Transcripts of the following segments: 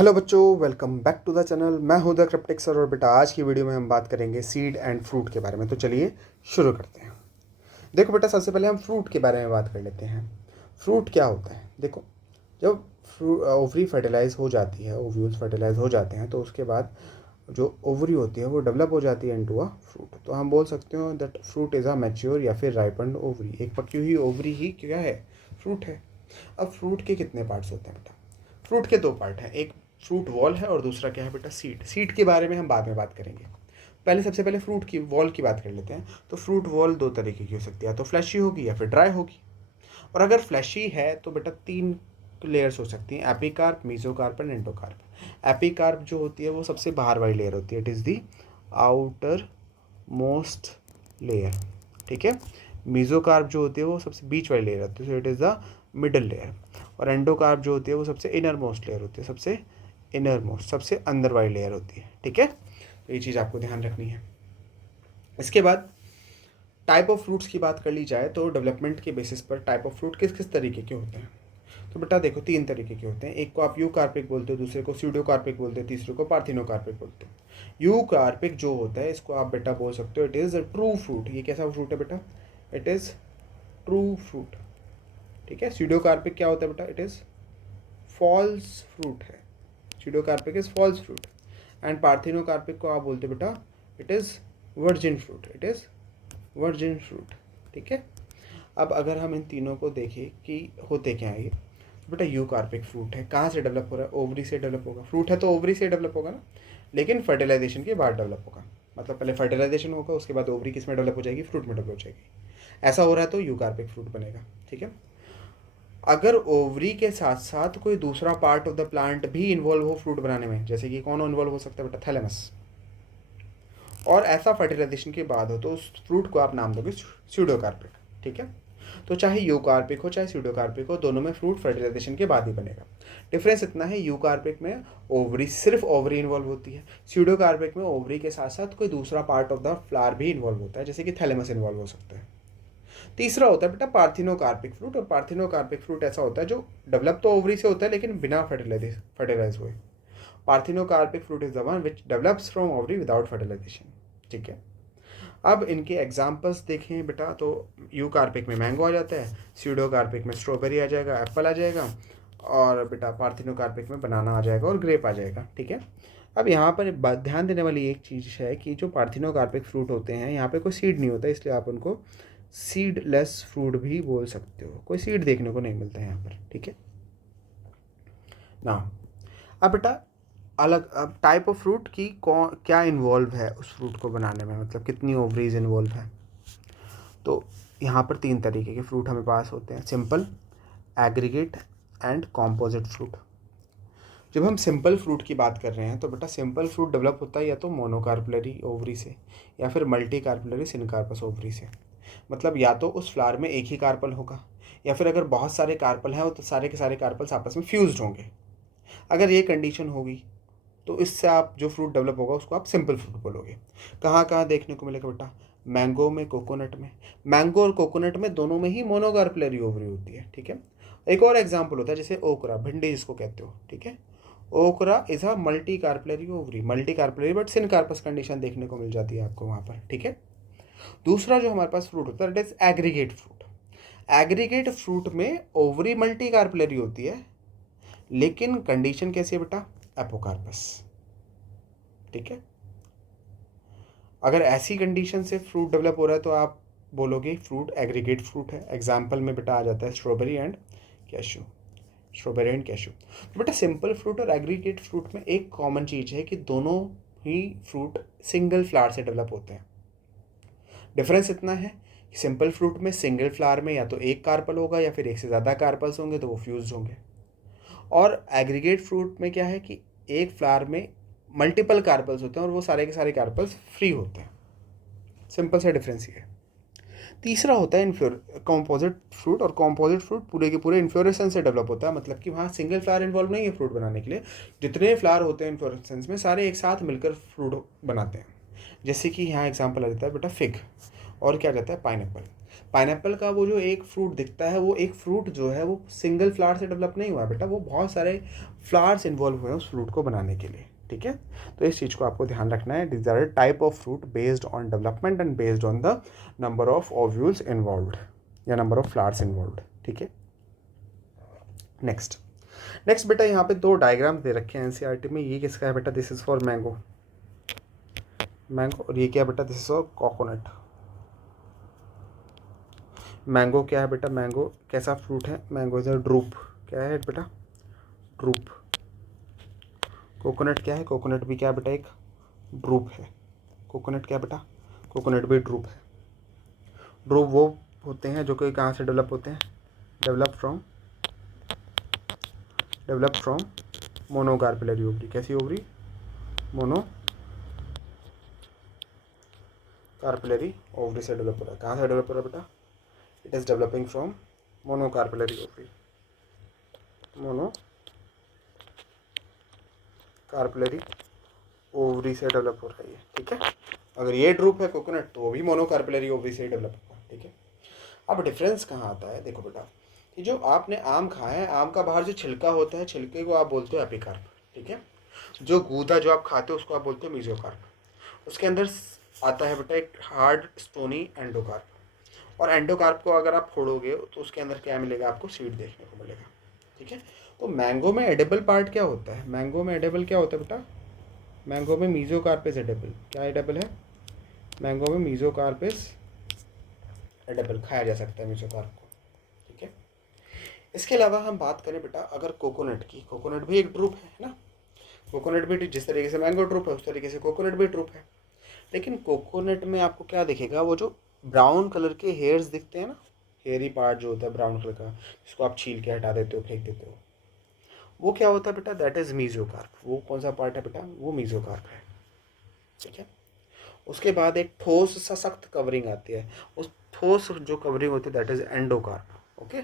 Hello बच्चों, welcome back to the channel. मैं हूं द क्रिप्टिक सर और बेटा आज की वीडियो में हम बात करेंगे सीड एंड फ्रूट के बारे में। तो चलिए शुरू करते हैं। देखो बेटा, सबसे पहले हम फ्रूट के बारे में बात कर लेते हैं। फ्रूट क्या होता है? देखो, जब ओवरी फर्टिलाइज हो जाती है, ओव्यूल्स फर्टिलाइज हो जाते हैं, तो उसके बाद जो ओवरी होती है वो डेवलप हो जाती है इनटू अ फ्रूट। तो हम बोल सकते हो that fruit is a mature या फिर राइपन्ड ओवरी। एक पकी हुई ओवरी ही क्या है? फ्रूट है। अब फ्रूट के कितने पार्ट्स होते हैं बेटा? फ्रूट के दो पार्ट हैं, एक फ्रूट वॉल है और दूसरा क्या है बेटा? सीड। सीड के बारे में हम बाद में बात करेंगे। पहले सबसे पहले फ्रूट की वॉल की बात कर लेते हैं। तो फ्रूट वॉल दो तरीके की हो सकती है, तो फ्लैशी होगी या फिर ड्राई होगी। और अगर फ्लैशी है तो बेटा तीन लेयर्स हो सकती हैं, epicarp, mesocarp and endocarp. Epicarp जो होती है वो सबसे बाहर वाली लेयर होती है, it is the outer most layer. ठीक है। मीजोकार्प जो होती है वो सबसे बीच वाली लेयर होती है, so it is the middle layer. और एंडोकार्प जो होती है वो सबसे इनर मोस्ट लेयर होती है, सबसे इनर मोस्ट, सबसे अंदर वाली लेयर होती है। ठीक है, तो ये चीज़ आपको ध्यान रखनी है। इसके बाद टाइप ऑफ फ्रूट्स की बात कर ली जाए तो डेवलपमेंट के बेसिस पर टाइप ऑफ फ्रूट किस किस तरीके के होते हैं। तो बेटा देखो, तीन तरीके के होते हैं। एक को आप यू कार्पिक बोलते हो, दूसरे को स्यूडो कार्पिक बोलते हैं, तीसरे को पार्थिनो कार्पिक बोलते हैं। यू कार्पिक जो होता है इसको आप बेटा बोल सकते हो it is a true fruit. ये कैसा फ्रूट है बेटा? It is true fruit. ठीक है। स्यूडो कार्पिक क्या होता है बेटा? इट इज़ फॉल्स फ्रूट है। Pseudocarpic is false fruit. And parthenocarpic को आप बोलते हो बेटा it is virgin fruit. It is virgin fruit. ठीक है। अब अगर हम इन तीनों को देखें कि होते क्या है ये, तो बेटा यू कार्पिक फ्रूट है। कहाँ से डेवलप हो रहा है? ओवरी से डेवलप होगा। फ्रूट है तो ओवरी से डेवलप होगा ना, लेकिन फर्टिलाइजेशन के बाद डेवलप होगा। मतलब पहले फर्टिलाइजेशन होगा, उसके बाद ओवरी किस में डेवलप हो जाएगी? फ्रूट में डेवलप हो जाएगी। ऐसा हो रहा है तो यू कार्पिक फ्रूट बनेगा। ठीक है। अगर ओवरी के साथ साथ कोई दूसरा पार्ट ऑफ द प्लांट भी इन्वॉल्व हो फ्रूट बनाने में, जैसे कि कौन इन्वॉल्व हो सकता है बेटा? थैलेमस। और ऐसा फर्टिलाइजेशन के बाद हो तो उस फ्रूट को आप नाम दोगे स्यूडोकार्पिक। ठीक है। तो चाहे यूकार्पिक हो चाहे स्यूडोकार्पिक हो, दोनों में फ्रूट फर्टिलाइजेशन के बाद ही बनेगा। डिफरेंस इतना है, यूकार्पिक में ओवरी, सिर्फ ओवरी इन्वॉल्व होती है। स्यूडोकार्पिक में ओवरी के साथ साथ कोई दूसरा पार्ट ऑफ द फ्लावर भी इन्वॉल्व होता है, जैसे कि थैलेमस इन्वॉल्व हो सकता है। तीसरा होता है बेटा पार्थिनोकार्पिक फ्रूट। और पार्थिनोकार्पिक फ्रूट ऐसा होता है जो डेवलप तो ओवरी से होता है लेकिन बिना फर्टिलाइज हुए। Parthenocarpic fruit is the one which develops from ovary without fertilization. ठीक है। अब इनके एग्जाम्पल्स देखें बेटा, तो यू कार्पिक में मैंगो आ जाता है, स्यूडो कार्पिक में स्ट्रॉबेरी आ जाएगा, एप्पल आ जाएगा, और बेटा पार्थिनो कार्पिक में बनाना आ जाएगा और ग्रेप आ जाएगा। ठीक है। अब यहाँ पर ध्यान देने वाली एक चीज़ है कि जो पार्थिनो कार्पिक फ्रूट होते हैं यहाँ पे कोई सीड नहीं होता, इसलिए आप उनको सीडलेस फ्रूट भी बोल सकते हो। कोई सीड देखने को नहीं मिलता है यहाँ पर। ठीक है ना। अब बेटा अलग, अब टाइप ऑफ फ्रूट की कौन क्या इन्वॉल्व है उस फ्रूट को बनाने में, मतलब कितनी ओवरीज इन्वॉल्व है। तो यहाँ पर तीन तरीके के फ्रूट हमें पास होते हैं, simple, aggregate and composite fruit. जब हम सिंपल फ्रूट की बात कर रहे हैं तो बेटा सिंपल फ्रूट डेवलप होता है या तो मोनोकार्पलरी ओवरी से या फिर मल्टी कार्पलरी सिनकार्पस ओवरी से। मतलब या तो उस फ्लावर में एक ही कार्पल होगा, या फिर अगर बहुत सारे कार्पल हैं तो सारे के सारे कार्पल्स आपस में फ्यूज्ड होंगे। अगर ये कंडीशन होगी तो इससे आप जो फ्रूट डेवलप होगा उसको आप सिंपल फ्रूट बोलोगे। कहाँ कहाँ देखने को मिलेगा बेटा? मैंगो में, कोकोनट में। मैंगो और कोकोनट में दोनों में ही मोनोकार्पलरी ओवरी होती है। ठीक है। एक और एग्जांपल होता है जैसे ओकरा, भिंडी जिसको कहते हो। ठीक है। Okra is a multi carpellary ovary, multi carpellary but syncarpous condition देखने को मिल जाती है आपको वहाँ पर। ठीक है। दूसरा जो हमारे पास फ्रूट होता है it is aggregate fruit. Aggregate fruit में ओवरी मल्टी कार्पलरी होती है, लेकिन कंडीशन कैसी है बेटा? एपोकार्पस। ठीक है। अगर ऐसी कंडीशन से फ्रूट डेवलप हो रहा है तो आप बोलोगे फ्रूट एग्रीगेट फ्रूट है। एग्जाम्पल में बेटा आ जाता है strawberry and cashew. Strawberry and cashew. तो बेटा सिंपल फ्रूट और एग्रीगेट फ्रूट में एक कॉमन चीज़ है कि दोनों ही फ्रूट सिंगल फ्लावर से डेवलप होते हैं। डिफरेंस इतना है कि सिंपल फ्रूट में सिंगल फ्लावर में या तो एक कार्पल होगा या फिर एक से ज़्यादा कार्पल्स होंगे तो वो फ्यूज होंगे। और एग्रीगेट फ्रूट में क्या है कि एक फ्लावर में मल्टीपल कार्पल्स होते हैं और वो सारे के सारे कार्पल्स फ्री होते हैं। सिंपल सा डिफरेंस ये है। तीसरा होता है कॉम्पोजिट फ्रूट। और कॉम्पोजिट फ्रूट पूरे के पूरे इन्फ्लोरेसेंस से डेवलप होता है, मतलब कि वहाँ सिंगल फ्लावर इन्वॉल्व नहीं है फ्रूट बनाने के लिए। जितने फ्लावर होते हैं इन्फ्लोरेसेंस में सारे एक साथ मिलकर फ्रूट बनाते हैं। जैसे कि यहाँ एग्जांपल आ जाता है बेटा फिग। और क्या कहता है पाइनएप्पल। पाइनएप्पल का वो जो एक फ्रूट दिखता है, वो एक फ्रूट जो है वो सिंगल फ्लावर से डेवलप नहीं हुआ बेटा, वो बहुत सारे फ्लावर्स इन्वॉल्व हुए हैं उस फ्रूट को बनाने के लिए, ठीक है। तो इस चीज़ को आपको ध्यान रखना है। This are type of fruit based on development and based on the number of ovules involve या नंबर ऑफ फ्लावर्स इन्वॉल्व, ठीक है। नेक्स्ट बेटा यहाँ पे दो डायग्राम दे रखे हैं एनसीईआरटी में। ये किसका है बेटा, दिस इज फॉर मैंगो, और ये क्या बेटा, this is for coconut. Mango क्या है बेटा, मैंगो कैसा फ्रूट है, मैंगो इज अ ड्रूप, क्या है बेटा, ड्रूप। कोकोनट क्या है, कोकोनट भी क्या है बेटा, एक ड्रूप है। कोकोनट क्या बेटा, कोकोनट भी ड्रूप है। ड्रूप वो होते हैं जो कि कहाँ से डेवलप होते हैं, डेवलप फ्रॉम मोनोकार्पेलरी ओवरी। कैसी ओवरी, मोनोकार्पेलरी ओवरी से डेवलप हो रहा है। कहाँ से डेवलप हो रहा है बेटा, it is developing from monocarpellary ovary, monocarpellary ovary से डेवलप हो रहा है ये, ठीक है। अगर ये ड्रूप है कोकोनट तो वो भी मोनोकार्पेलरी ओवरी से डेवलप होगा, ठीक है। अब डिफरेंस कहाँ आता है, देखो बेटा, कि जो आपने आम खाया है, आम का बाहर जो छिलका होता है, छिलके को आप बोलते हो एपिकार्प, ठीक है। जो गूदा जो आप खाते हो उसको आप बोलते हो मीजोकार्प। उसके अंदर आता है बेटा एक हार्ड स्टोनी एंडोकार्प, और एंडोकार्प को अगर आप फोड़ोगे तो उसके अंदर क्या मिलेगा, आपको सीड देखने को मिलेगा, ठीक है। तो मैंगो में एडेबल पार्ट क्या होता है, मैंगो में एडेबल क्या होता है बेटा, मैंगो में मीजोकार्प इज एडेबल। क्या एडेबल है, मैंगो में मीजोकार्प इज एडेबल, खाया जा सकता है मीजोकार्प को, ठीक है। इसके अलावा हम बात करें बेटा अगर कोकोनट की, कोकोनट भी एक ड्रूप है ना, कोकोनट भी जिस तरीके से मैंगो ड्रूप है उस तरीके से कोकोनट भी ड्रूप है। लेकिन कोकोनट में आपको क्या दिखेगा, वो जो ब्राउन कलर के हेयर्स दिखते हैं ना, हेयरी पार्ट जो होता है ब्राउन कलर का, जिसको आप छील के हटा देते हो, फेंक देते हो, वो क्या होता है बेटा, दैट इज मीजोकार्प। वो कौन सा पार्ट है बेटा, वो मीजोकार्प है, ठीक है। उसके बाद एक ठोस सा सख्त कवरिंग आती है, उस ठोस जो कवरिंग होती है दैट इज एंडोकार्प, ओके।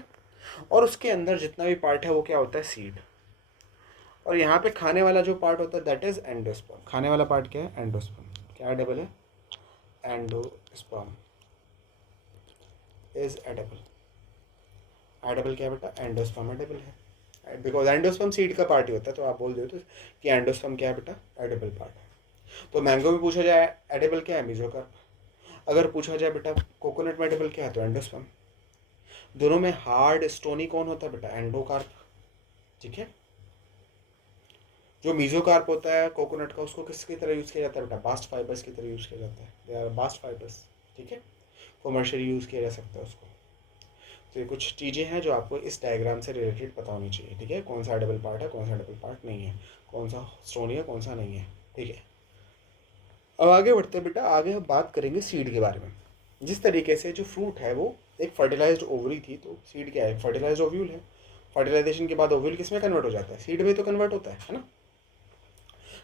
और उसके अंदर जितना भी पार्ट है वो क्या होता है, सीड। और यहाँ पे खाने वाला जो पार्ट होता है दैट इज एंडोस्पर्म। खाने वाला पार्ट क्या है, एंडोस्पर्म। क्या एडेबल है, एंडोस्पर्म इज एडेबल। एडेबल क्या है बेटा, एंडोस्पर्म एडेबल है, बिकॉज एंडोस्पर्म सीड का पार्ट ही होता है, तो आप बोल दो तो कि एंडोस्पर्म क्या है बेटा, एडेबल पार्ट है। तो मैंगो में पूछा जाए एडेबल क्या है, मीजोकार्प। अगर पूछा जाए बेटा कोकोनट में एडेबल क्या है, तो एंडोस्पर्म। दोनों में हार्ड स्टोनी कौन होता है बेटा, एंडोकार्प, ठीक है। जो मीजोकार्प होता है कोकोनट का, उसको किसकी तरह यूज़ किया जाता है बेटा, बास्ट फाइबर्स की तरह यूज़ किया जाता है, दे आर बास्ट फाइबर्स, ठीक है। कॉमर्शियली यूज़ किया जा सकता है उसको। तो ये कुछ चीज़ें हैं जो आपको इस डायग्राम से रिलेटेड पता होनी चाहिए, ठीक है। कौन सा एडेबल पार्ट है, कौन सा एडेबल पार्ट नहीं है, कौन सा स्टोनी है, कौन सा नहीं है, ठीक है। अब आगे बढ़ते हैं बेटा, आगे हम बात करेंगे सीड के बारे में। जिस तरीके से जो फ्रूट है वो एक फर्टिलाइज्ड ओवरी थी, तो सीड क्या है, फर्टिलाइज्ड ओव्यूल है। फर्टिलाइजेशन के बाद ओव्यूल किस में कन्वर्ट हो जाता है, सीड में तो कन्वर्ट होता है ना।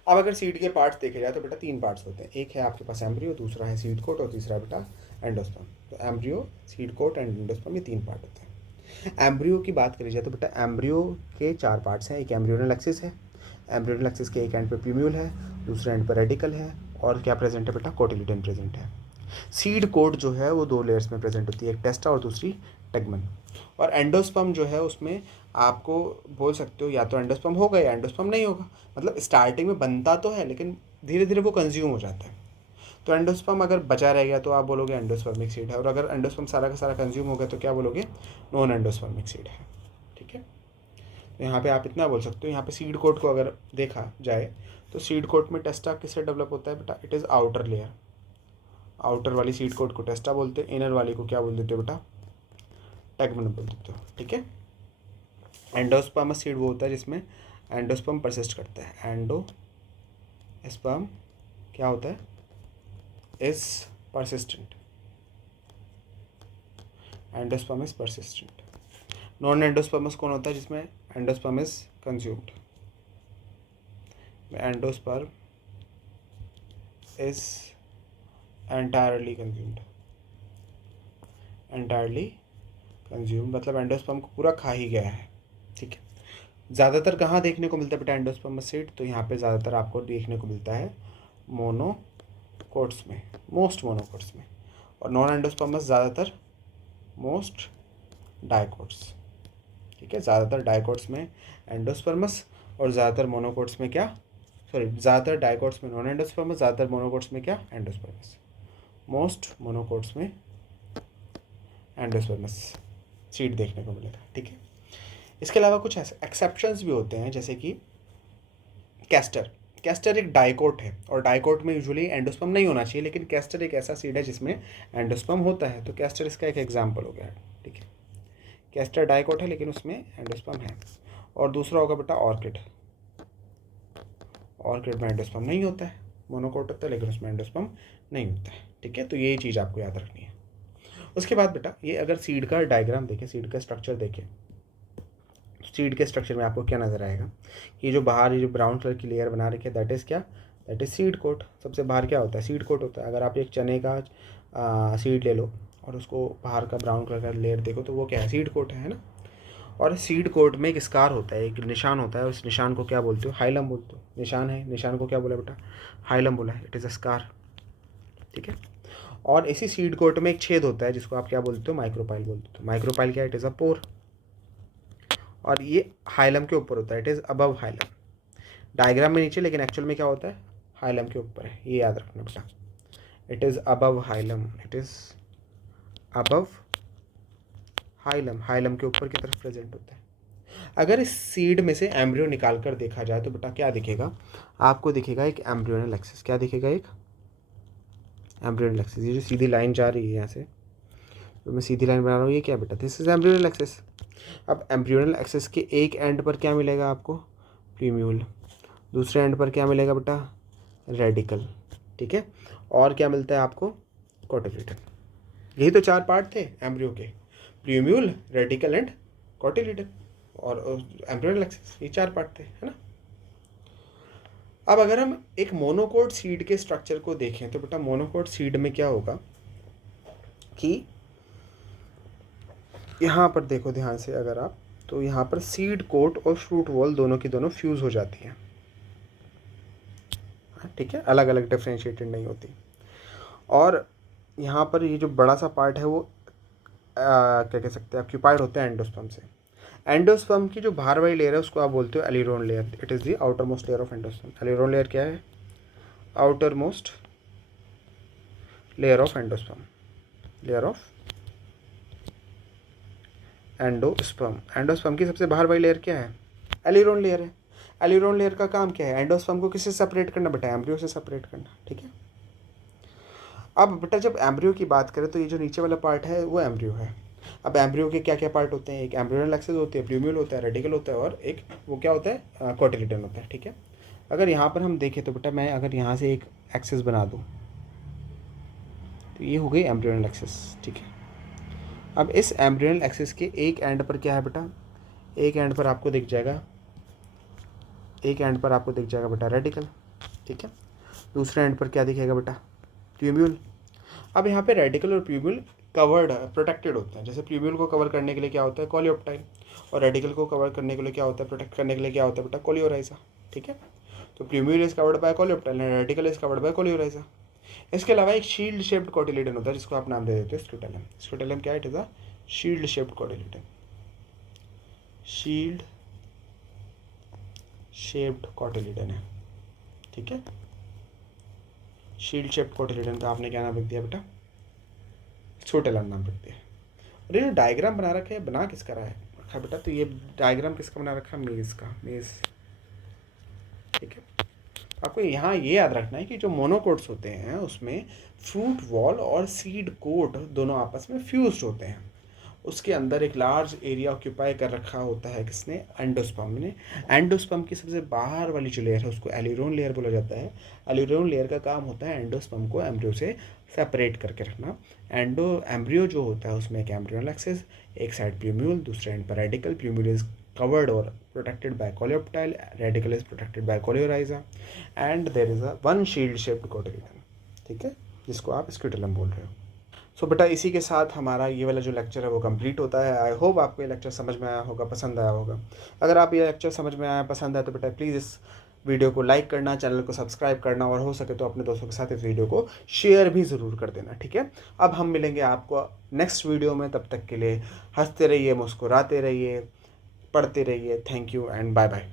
अब अगर सीड के पार्ट्स देखे जाए तो बेटा तीन पार्ट्स होते हैं, एक है आपके पास एम्ब्रियो, दूसरा है सीड कोट और तीसरा बेटा एंडोस्पर्म। तो embryo, seed coat and endosperm, ये तीन पार्ट होते हैं। एम्ब्रियो की बात करी जाए तो बेटा एम्ब्रियो के चार पार्ट्स हैं। एक एम्ब्रियोनल एक्सिस है, एम्ब्रियोनल एक्सिस के एक एंड पे प्यूम्यूल है, दूसरे एंड पर रेडिकल है, और क्या प्रेजेंट है बेटा, कोटिलिडन प्रेजेंट है। सीड कोट जो है वो दो लेयर्स में प्रेजेंट होती है, एक टेस्टा और दूसरी टेगमन। और एंडोस्पर्म जो है उसमें आपको बोल सकते हो या तो एंडोस्पर्म होगा या एंडोस्पर्म नहीं होगा। मतलब स्टार्टिंग में बनता तो है लेकिन धीरे धीरे वो कंज्यूम हो जाता है। तो एंडोस्पर्म अगर बचा रह गया तो आप बोलोगे एंडोस्पर्मिक सीड है, और अगर एंडोस्पर्म सारा का सारा कंज्यूम हो गया तो क्या बोलोगे, नॉन एंडोस्पर्मिक सीड है, ठीक है। तो यहाँ पे आप इतना बोल सकते हो। यहाँ पे सीड कोट को अगर देखा जाए तो सीड कोट में टेस्टा किससे डेवलप होता है बेटा, it is outer layer. Outer वाली सीड कोट को टेस्टा बोलते हैं, इनर वाली को क्या बोल देते हो बेटा, टेगमन बोल देते हो, ठीक है। एंडोस्पर्म सीड वो होता है जिसमें एंडोस्पर्म परसिस्ट करता है। एंडोस्पर्म क्या होता है, is persistent. Endosperm is persistent. Non endosperms कौन होता है, जिसमें endosperm is consumed. Endosperm is entirely consumed. Entirely consume मतलब एंडोस्पर्म को पूरा खा ही गया है, ठीक है। ज़्यादातर कहाँ देखने को मिलता है बेटा एंडोस्पर्म सीड, तो यहाँ पे ज़्यादातर आपको देखने को मिलता है मोनोकोट्स में, मोस्ट मोनोकोट्स में। और नॉन एंडोस्पर्मस ज़्यादातर मोस्ट डाइकोट्स, ठीक है, ज़्यादातर डाइकोट्स में एंडोस्पर्मस और ज़्यादातर मोनोकोट्स में क्या, सॉरी, ज़्यादातर डाइकोट्स में नॉन एंडोस्पर्मस, ज़्यादातर मोनोकोट्स में क्या, एंडोस्पर्मस, मोस्ट मोनोकोट्स में एंडोस्पर्मस सीड देखने को मिलेगा, ठीक है। इसके अलावा कुछ एक्सेप्शंस भी होते हैं, जैसे कि कैस्टर। कैस्टर एक डाइकोट है और डाइकोट में यूजुअली एंडोस्पर्म नहीं होना चाहिए, लेकिन कैस्टर एक ऐसा सीड है जिसमें एंडोस्पर्म होता है, तो कैस्टर इसका एक एग्जाम्पल हो गया है, ठीक है। कैस्टर डाइकोट है लेकिन उसमें एंडोस्पर्म है। और दूसरा होगा बेटा ऑर्किड। ऑर्किड में एंडोस्पर्म नहीं होता है, मोनोकोट होता है लेकिन उसमें एंडोस्पर्म नहीं होता है, ठीक है। तो ये चीज़ आपको याद रखनी है। उसके बाद बेटा ये अगर सीड का डायग्राम देखें, सीड का स्ट्रक्चर देखें, सीड के स्ट्रक्चर में आपको क्या नज़र आएगा, ये जो बाहर ये जो ब्राउन कलर की लेयर बना रखी है दैट इज़ क्या, दैट इज़ सीड कोट। सबसे बाहर क्या होता है, सीड कोट होता है। अगर आप एक चने का सीड ले लो और उसको बाहर का ब्राउन कलर का लेयर देखो तो वो क्या है, सीड कोट है ना। और सीड कोट में एक स्कार होता है, एक निशान होता है, और इस निशान को क्या बोलते हो, हाइलम बोलते हो। निशान है, निशान को क्या बोला बेटा, हाइलम बोला है, इट इज़ अ स्कार, ठीक है। और इसी सीड कोट में एक छेद होता है जिसको आप क्या बोलते हो, माइक्रोपाइल बोलते हो। माइक्रोपाइल क्या है, इट इज़ अ पोर, और ये हाइलम के ऊपर होता है, it is above hilum. Diagram में नीचे, लेकिन एक्चुअल में क्या होता है, हाइलम के ऊपर है, ये याद रखना बेटा, it is above hilum, it is above hilum, hilum के ऊपर की तरफ प्रेजेंट होता है। अगर इस सीड में से एम्ब्रियो निकाल कर देखा जाए तो बेटा क्या दिखेगा, आपको दिखेगा एक एम्ब्रियोनल एक्सिस। क्या दिखेगा, एक एम्ब्रियोनल एक्सिस। ये जो सीधी लाइन जा रही है यहाँ से, तो मैं सीधी लाइन बना रहा हूँ, ये क्या बेटा, दिस इज एम्ब्रियोनल एक्सिस। अब एम्ब्रियोनल एक्सिस के एक एंड पर क्या मिलेगा आपको, प्यूम्यूल। दूसरे एंड पर क्या मिलेगा बेटा, रेडिकल, ठीक है। और क्या मिलता है आपको, कोटिलिडन। यही तो चार पार्ट थे एम्ब्रियो के, प्यूम्यूल, रेडिकल एंड कोटिलिडन और एम्ब्रियोनल एक्सिस, ये चार पार्ट थे, है ना। अब अगर हम एक मोनोकोट सीड के स्ट्रक्चर को देखें तो बेटा मोनोकोट सीड में क्या होगा कि यहाँ पर देखो ध्यान से अगर आप, तो यहाँ पर सीड कोट और फ्रूट वॉल दोनों की दोनों फ्यूज़ हो जाती हैं, ठीक है, अलग अलग डिफ्रेंशिएटेड नहीं होती। और यहाँ पर ये जो बड़ा सा पार्ट है वो क्या कह सकते हैं, ऑक्यूपाइड होते हैं एंडोस्पर्म से। एंडोस्पर्म की जो बाहर वाली लेयर है उसको आप बोलते हो aleurone layer, it is the outer most layer of endosperm. Aleurone layer क्या है, outer most layer of endosperm, layer of endosperm. Endosperm की सबसे बाहर वाली लेयर क्या है, एलिरोन लेयर है। एलिरोन लेयर का काम क्या है, एंडोस्पर्म को किससे सेपरेट करना बेटा, एम्ब्रियो से सेपरेट करना, ठीक है। अब बेटा जब एम्ब्रियो की बात करें तो ये जो नीचे वाला पार्ट है वो एम्ब्रियो है। अब एम्ब्रियो के क्या क्या पार्ट होते हैं, एक एम्ब्रियोनल एक्सिस होती है, प्लूम्यूल होता है, रेडिकल होता है, और एक वो क्या होता है, कोटिलिडन होता है, ठीक है। अगर यहाँ पर हम देखें तो बेटा मैं अगर यहाँ से एक एक्सिस बना दूँ तो ये हो गई एम्ब्रियोनल एक्सिस, ठीक है। अब इस एम्ब्रियोनल एक्सिस के एक एंड पर क्या है बेटा, एक एंड पर आपको दिख जाएगा, एक एंड पर आपको दिख जाएगा बेटा रेडिकल, ठीक है। दूसरे एंड पर क्या दिखेगा बेटा, प्लूम्यूल। अब यहाँ पे रेडिकल और प्लूम्यूल कवर्ड प्रोटेक्टेड होते हैं। जैसे प्लूम्यूल को कवर करने के लिए क्या होता है, कोलियोप्टाइल, और रेडिकल को कवर करने के लिए क्या होता है, प्रोटेक्ट करने के लिए क्या होता है बेटा, कोलियोराइजा, ठीक है। तो plumule is covered by coleoptile and radical is covered by coleorhiza. इसके अलावा एक शील्ड शेप्ड कोटिलिडन होता है जिसको आप नाम दे देते हो स्क्रूटेलम। स्क्रूटेलम क्या है, it is a shield shaped cotyledon, shield shaped cotyledon है, ठीक है। शील्ड शेप्ड कोटिलिडन का आपने क्या नाम रख दिया बेटा, स्क्रूटेलम नाम रख दिया। और ये जो डायग्राम बना रखा है, बना किसका रहा है रखा बेटा, तो ये डायग्राम किसका बना रखा है, मेज़ का, मेज़, ठीक है। आपको यहाँ ये याद रखना है कि जो मोनोकोट्स होते हैं उसमें फ्रूट वॉल और सीड कोट दोनों आपस में फ्यूज्ड होते हैं। उसके अंदर एक लार्ज एरिया ऑक्यूपाई कर रखा होता है किसने, एंडोस्पर्म ने। एंडोस्पर्म की सबसे बाहर वाली जो लेयर है उसको एलिरोन लेयर बोला जाता है। एलिरोन लेयर का काम होता है एंडोस्पर्म को एम्ब्रियो से सेपरेट करके रखना। एम्ब्रियो जो होता है उसमें एक एम्ब्रियोनल एक्सिस, एक साइड प्लूम्यूल, दूसरे एंड पर radical. Plumule is covered or protected by coleoptile, radical is protected by coleorhiza, and there is a one shield shaped cotyledon, ठीक है, जिसको आप स्क्यूटेलम बोल रहे हो। सो बेटा इसी के साथ हमारा ये वाला जो लेक्चर है वो कंप्लीट होता है। आई होप आपको ये लेक्चर समझ में आया होगा, पसंद आया होगा। अगर आप ये लेक्चर समझ में आया, पसंद आया तो बेटा प्लीज़ इस वीडियो को लाइक करना, चैनल को सब्सक्राइब करना और हो सके तो अपने दोस्तों के साथ इस वीडियो को शेयर भी ज़रूर कर देना, ठीक है। अब हम मिलेंगे आपको नेक्स्ट वीडियो में, तब तक के लिए हंसते रहिए, मुस्कुराते रहिए, पढ़ते रहिए। Thank you and bye bye.